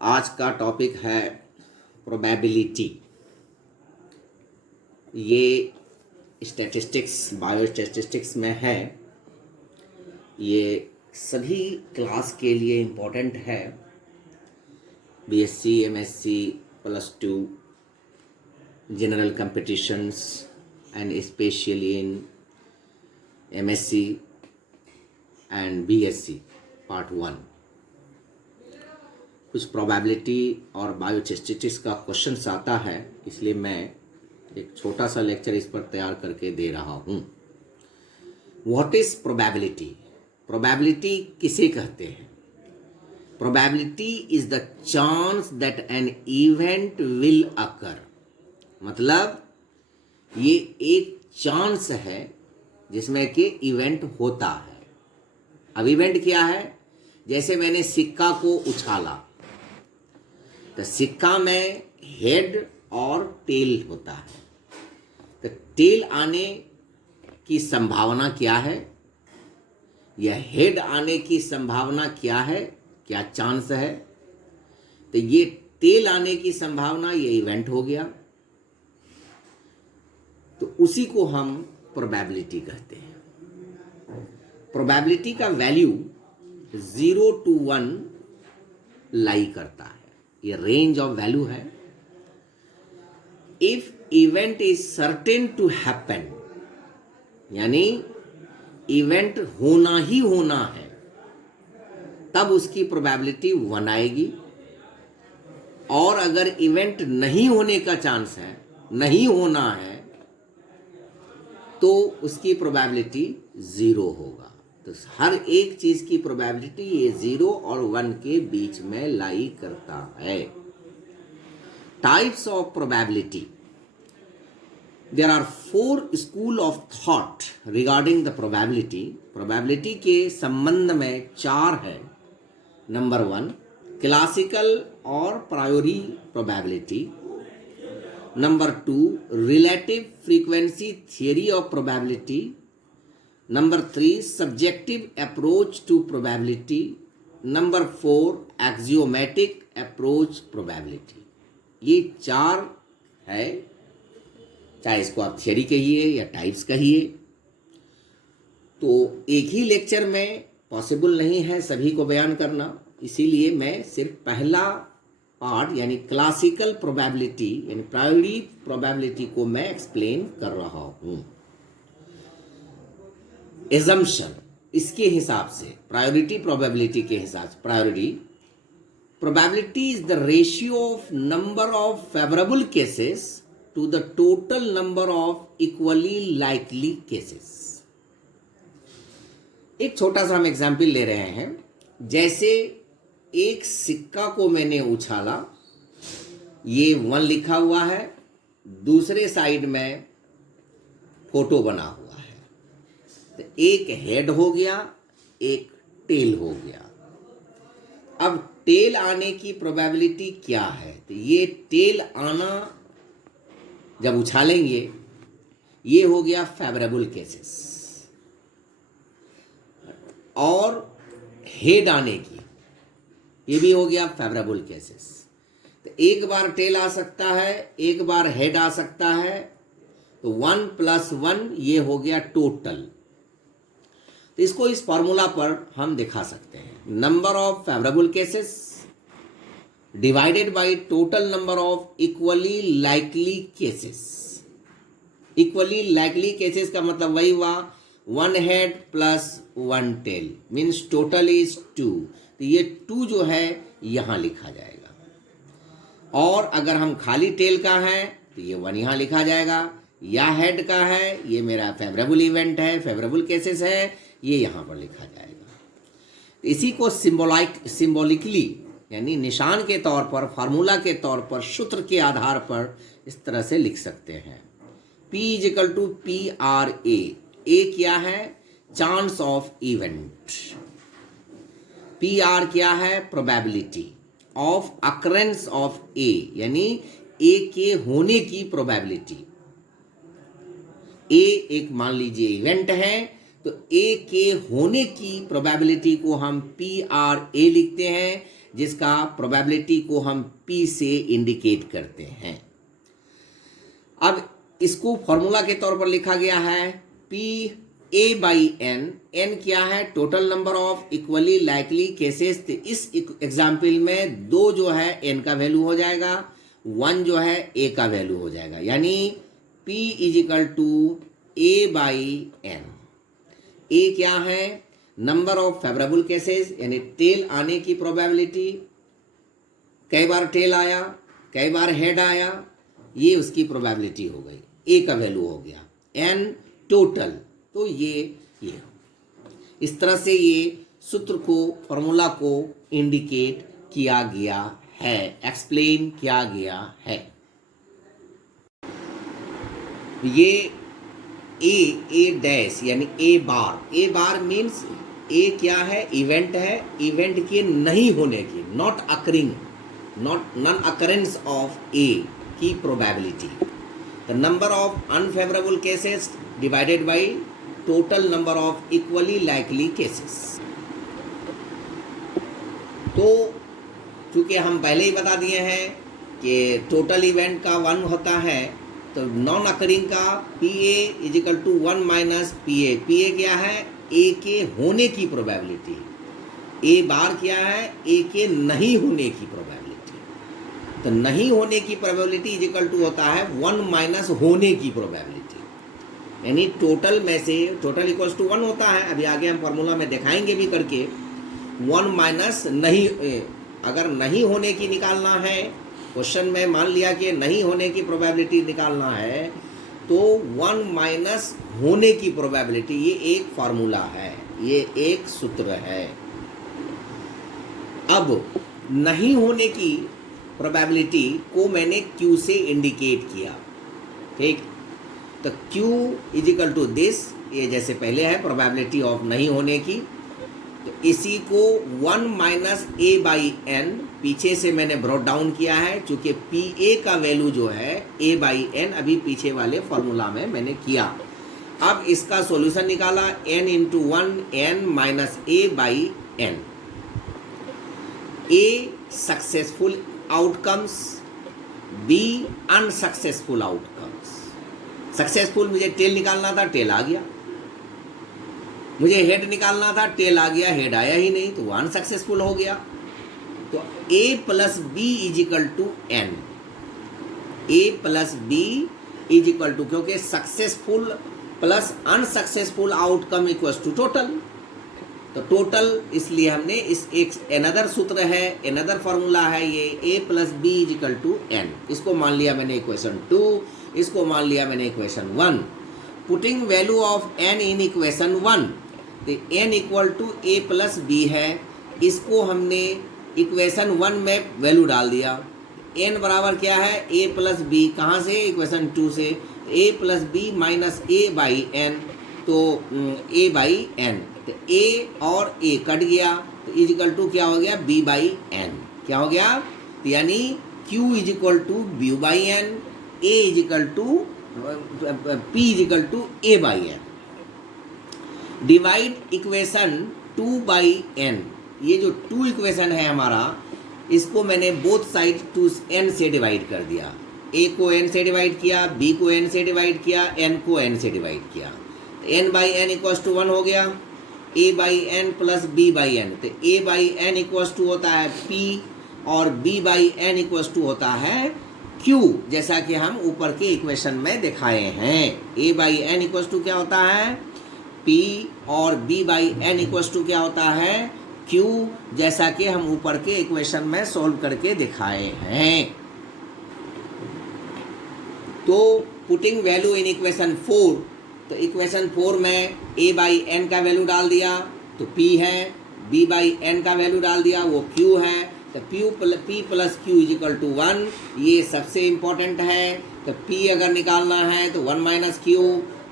आज का टॉपिक है प्रोबेबिलिटी। ये स्टैटिस्टिक्स, बायोस्टैटिस्टिक्स में है। ये सभी क्लास के लिए इम्पोर्टेंट है। BSc, MSc, +2, general competitions and specially in MSc and BSc part 1। कुछ प्रोबेबिलिटी और बायोस्टैटिस्टिक्स का क्वेश्चंस आता है, इसलिए मैं एक छोटा सा लेक्चर इस पर तैयार करके दे रहा हूँ। What is probability? प्रोबेबिलिटी किसे कहते हैं? Probability is the chance that an event will occur. मतलब ये एक चांस है जिसमें कि इवेंट होता है। अब इवेंट क्या है? जैसे मैंने सिक्का को उछाला, तो सिक्का में हेड और टेल होता है। तो टेल आने की संभावना क्या है, या हेड आने की संभावना क्या है, क्या चांस है? तो ये टेल आने की संभावना, ये इवेंट हो गया। तो उसी को हम प्रोबेबिलिटी कहते हैं। प्रोबेबिलिटी का वैल्यू 0 to 1 लाई करता है। ये रेंज ऑफ वैल्यू है। If event is certain to happen, यानी इवेंट होना ही होना है, तब उसकी प्रोबेबिलिटी 1 आएगी। और अगर इवेंट नहीं होने का चांस है, नहीं होना है, तो उसकी प्रोबेबिलिटी 0 होगा। तो हर एक चीज की प्रोबेबिलिटी ये 0 और 1 के बीच में लाई करता है। Types of probability. There are 4 school of thought regarding the probability. Probability के संबंध में 4 है। नंबर 1, क्लासिकल और priori probability. Number 2, relative frequency theory of probability. Number 3, subjective approach to probability. Number 4, axiomatic approach probability. ये 4 है, चाहे इसको आप थियरी कहिए या टाइप्स कहिए। तो एक ही लेक्चर में पॉसिबल नहीं है सभी को बयान करना, इसीलिए मैं सिर्फ पहला पार्ट यानी क्लासिकल प्रोबेबिलिटी यानी प्रायोरी प्रोबेबिलिटी को मैं एक्सप्लेन कर रहा हूँ। एजम्पशन, इसके हिसाब से प्रायोरिटी प्रोबेबिलिटी के हिसाब से probability is the ratio of number of favourable cases to the total number of equally likely cases. एक छोटा सा हम एग्जाम्पल ले रहे हैं। जैसे एक सिक्का को मैंने उछाला, ये 1 लिखा हुआ है, दूसरे साइड में फोटो बना हुआ है। तो एक हेड हो गया, एक टेल हो गया। अब टेल आने की प्रोबेबिलिटी क्या है? तो ये टेल आना जब उछालेंगे, ये हो गया फेवरेबल केसेस। और हेड आने की, ये भी हो गया फेवरेबल केसेस। तो एक बार टेल आ सकता है, एक बार हेड आ सकता है। तो 1 + 1 ये हो गया टोटल। तो इसको इस फॉर्मूला पर हम दिखा सकते हैं। Number of favourable cases divided by total number of equally likely cases. Equally likely cases का मतलब वही हुआ 1 head + 1 tail means total is 2। तो ये 2 जो है यहां लिखा जाएगा। और अगर हम खाली टेल का है तो ये 1 यहां लिखा जाएगा, या हेड का है, ये मेरा फेवरेबल इवेंट है, फेवरेबल केसेस है, ये यहां पर लिखा जाएगा। इसी को सिंबॉलिकली यानी निशान के तौर पर, फार्मूला के तौर पर, सूत्र के आधार पर इस तरह से लिख सकते हैं। P = PRA। ए क्या है? Chance of event. PR क्या है? प्रोबेबिलिटी ऑफ अकरेंस ऑफ ए, यानी ए के होने की प्रोबेबिलिटी। ए एक मान लीजिए इवेंट है, तो ए के होने की प्रोबेबिलिटी को हम PRA लिखते हैं, जिसका प्रोबेबिलिटी को हम P से इंडिकेट करते हैं। अब इसको फॉर्मूला के तौर पर लिखा गया है PA बाई N। N क्या है? Total number of equally likely cases. इस एग्जाम्पल में 2 जो है N का वैल्यू हो जाएगा, 1 जो है A का वैल्यू हो जाएगा, यानी P is equal to A by N। A क्या है? नंबर ऑफ फेवरेबल केसेस, यानी टेल आने की प्रोबेबिलिटी, कई बार टेल आया, कई बार हेड आया, ये उसकी प्रोबेबिलिटी हो गई, A का वैल्यू हो गया, N टोटल, तो ये इस तरह से ये सूत्र को, फॉर्मूला को इंडिकेट किया गया है, एक्सप्लेन किया गया है। ये ए डैश यानी ए बार मीन्स ए क्या है? इवेंट है, इवेंट के नहीं होने की, not occurring, non occurrence of A की probability. The number of unfavourable cases divided by total number of equally likely cases. तो चूंकि हम पहले ही बता दिए हैं कि टोटल इवेंट का 1 होता है, तो नॉन अकरिंग का PA is equal to 1 minus PA। PA क्या है? A के होने की प्रोबेबिलिटी। A बार क्या है? A के नहीं होने की प्रोबेबिलिटी। तो नहीं होने की प्रोबेबिलिटी इज इक्वल टू होता है 1 माइनस होने की प्रोबेबिलिटी, यानी टोटल में से टोटल इक्वल्स टू 1 होता है। अभी आगे हम फॉर्मूला में दिखाएंगे भी करके। 1 माइनस नहीं, अगर नहीं होने की निकालना है, क्वेश्चन में मान लिया कि नहीं होने की प्रोबेबिलिटी निकालना है, तो 1 माइनस होने की प्रोबेबिलिटी, ये एक फार्मूला है, ये एक सूत्र है। अब नहीं होने की प्रोबेबिलिटी को मैंने Q से इंडिकेट किया, ठीक। तो Q is equal to this, ये जैसे पहले है प्रोबेबिलिटी ऑफ नहीं होने की, तो इसी को 1 माइनस A बाई N, पीछे से मैंने ब्रॉट डाउन किया है, चूंकि PA का वैल्यू जो है A बाई N अभी पीछे वाले फॉर्मूला में मैंने किया। अब इसका सॉल्यूशन निकाला, N into 1 N minus A by N। A successful outcomes, B unsuccessful outcomes. Successful मुझे टेल निकालना था, टेल आ गया। मुझे हेड निकालना था, टेल आ गया, हेड आया ही नहीं, तो वो अनसक्सेसफुल हो गया। तो A plus B is equal to N। A plus B is equal to, क्योंकि successful plus unsuccessful outcome equals to total, तो टोटल इसलिए हमने इस एक एनदर सूत्र है, एनदर फॉर्मूला है ये, A plus B is equal to N। इसको मान लिया मैंने इक्वेशन 2, इसको मान लिया मैंने equation 1। Putting value of N in equation 1, तो N equal to A plus B है, इसको हमने इक्वेशन 1 में वैल्यू डाल दिया। N बराबर क्या है? A प्लस बी, कहाँ से? इक्वेशन 2 से। A plus B minus A by N, तो A बाई N, तो A और A कट गया, तो इज इक्वल टू क्या हो गया? B by N। क्या हो गया? तो यानी Q is equal to B by N, A is equal to P is equal to A by N। Divide equation 2 by N, ये जो 2 इक्वेशन है हमारा, इसको मैंने बोथ साइड 2n से डिवाइड कर दिया। A को n से डिवाइड किया, B को n से डिवाइड किया, n को n से डिवाइड किया, तो n by n equals to 1 हो गया। A by n plus B by n, तो A by n equals to होता है P और B by n equals to होता है Q, जैसा कि हम ऊपर के इक्वेशन में दिखाए हैं। A by n equals to क्या होता है? P और B by n equals to क्या होता है? Q, जैसा कि हम ऊपर के इक्वेशन में सॉल्व करके दिखाए हैं। तो पुटिंग वैल्यू इन इक्वेशन 4, तो इक्वेशन 4 में A बाई n का वैल्यू डाल दिया तो P है, B बाई n का वैल्यू डाल दिया वो Q है, तो P plus Q is equal to 1, ये सबसे इम्पोर्टेंट है। तो P अगर निकालना है तो 1 माइनस Q,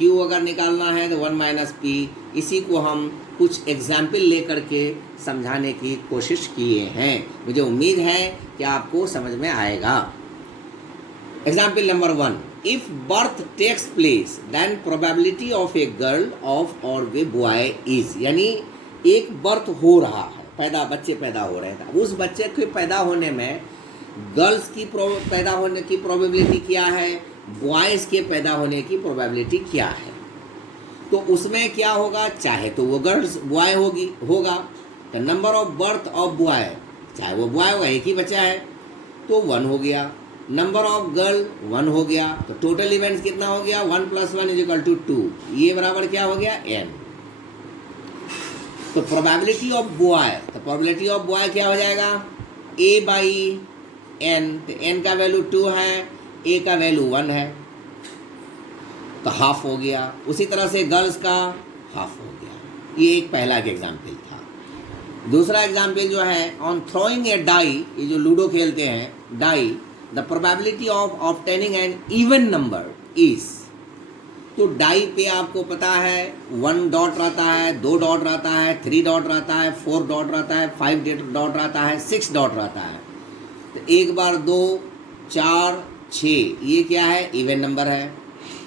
Q अगर निकालना है तो 1 माइनस P। इसी को हम कुछ एग्जाम्पल लेकर के समझाने की कोशिश किए हैं, मुझे उम्मीद है कि आपको समझ में आएगा। Example number 1, if birth takes place then probability of a girl of और ए बॉय इज, यानी एक बर्थ हो रहा है, बच्चे पैदा हो रहे हैं, उस बच्चे के पैदा होने में गर्ल्स की पैदा होने की प्रोबेबिलिटी क्या है, बॉयज़ के पैदा होने की प्रोबेबिलिटी क्या है। तो उसमें क्या होगा, चाहे तो वो गर्ल्स बॉय होगा तो number of birth of boy, चाहे वो बॉय होगा, एक ही बच्चा है तो 1 हो गया, नंबर ऑफ गर्ल 1 हो गया, तो टोटल इवेंट्स कितना हो गया, 1 + 1 = 2, ये बराबर क्या हो गया, n। तो प्रोबेबिलिटी ऑफ बॉय, तो प्रोबेबिलिटी ऑफ बॉय क्या हो जाएगा, a/n, तो n का वैल्यू 2 है, a का वैल्यू 1 है, तो हाफ हो गया। उसी तरह से गर्ल्स का हाफ हो गया। ये एक पहला एग्जाम्पल था। दूसरा एग्जाम्पल जो है, ऑन थ्रोइंग ए डाई, ये जो लूडो खेलते हैं die, the probability of obtaining an even number is, तो डाई पे आपको पता है 1 डॉट रहता है, 2 डॉट रहता है, 3 डॉट रहता है, 4 डॉट रहता है, 5 डॉट रहता है, 6 डॉट रहता है। तो 1 बार 2 4 6, ये क्या है, इवन नंबर है।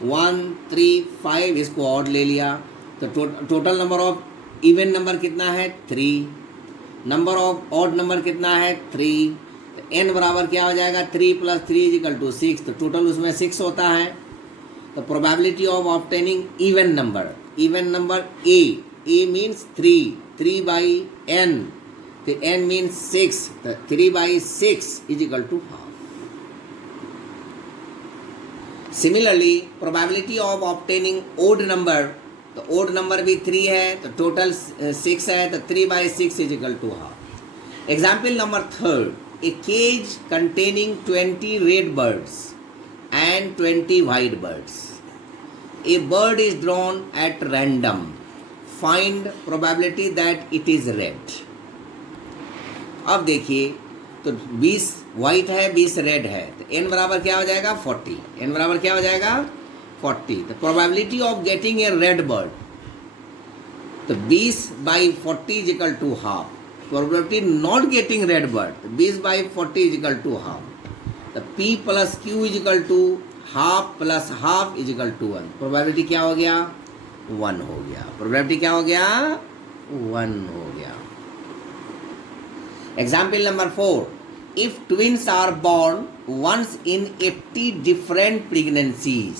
1 3 5 इसको ऑड ले लिया, तो total number of even number कितना है, 3, नंबर ऑफ ऑड नंबर कितना है, 3, तो n बराबर क्या हो जाएगा, 3 + 3 = 6, तो टोटल उसमें 6 होता है। तो probability of obtaining even number a means 3/n, तो n मीन्स 6, तो 3/6 = half. Similarly probability of obtaining odd number, तो ओड नंबर भी 3 है, तो टोटल 6 है, तो 3/6 = half. Example number 3, a cage containing 20 red birds and 20 white birds. A bird is drawn at random. Find probability that it is red. अब देखिए, तो 20 white है, 20 रेड है, तो n बराबर क्या हो जाएगा, 40, n बराबर क्या हो जाएगा, 40। तो probability of getting a red bird, तो 20/40 = half. Probability not getting red bird, 20/40 = half. तो p + q = half + half = 1। Probability क्या हो गया, 1 हो गया। प्रोबेबिलिटी क्या हो गया, 1 हो गया। Example number 4, if twins are born once in 80 different pregnancies,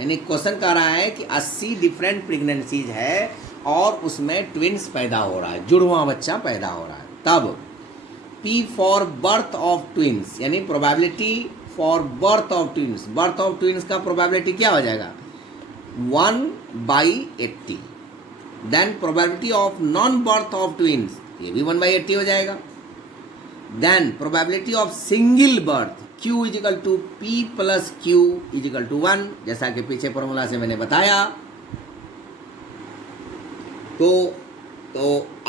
यानी क्वेश्चन कह रहा है कि 80 डिफरेंट प्रेगनेंसीज है और उसमें ट्विंस पैदा हो रहा है, जुड़वा बच्चा पैदा हो रहा है, तब P for birth of twins, यानी probability for birth of twins का प्रोबेबिलिटी क्या हो जाएगा, 1/80। Then probability of non birth of twins, ये भी 1/80 हो जाएगा। Then probability of single birth, Q = P + Q = 1, जैसा कि पीछे फॉर्मूला से मैंने बताया। तो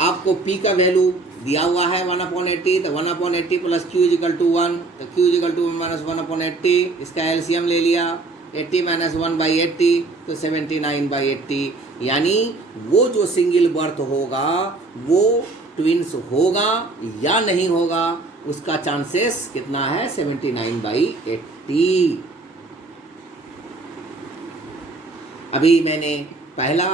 आपको P का वैल्यू दिया हुआ है 1/80, तो 1/80 + Q = 1, तो Q = 1 - 1/80, इसका एलसीएम ले लिया, 80 - 1/80, तो 79/80, यानी वो जो सिंगल बर्थ होगा वो ट्विंस होगा या नहीं होगा, उसका चांसेस कितना है, 79/80। अभी मैंने पहला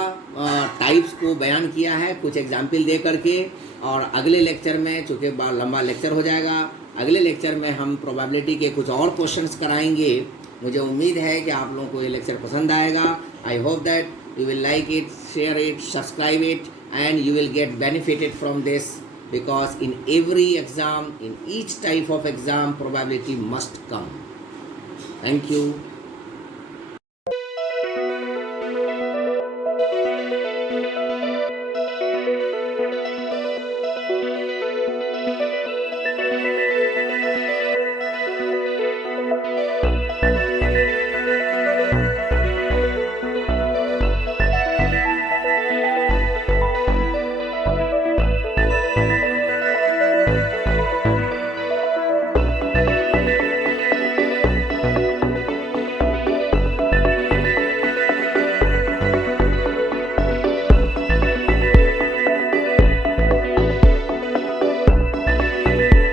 टाइप्स को बयान किया है कुछ एग्जाम्पल दे करके, और अगले लेक्चर में, चूँकि लंबा लेक्चर हो जाएगा, अगले लेक्चर में हम प्रोबेबिलिटी के कुछ और क्वेश्चंस कराएंगे। मुझे उम्मीद है कि आप लोगों को ये लेक्चर पसंद आएगा। I hope that you will like it, share it, subscribe it, and you will get benefited from this, because in every exam, in each type of exam, probability must come. Thank you.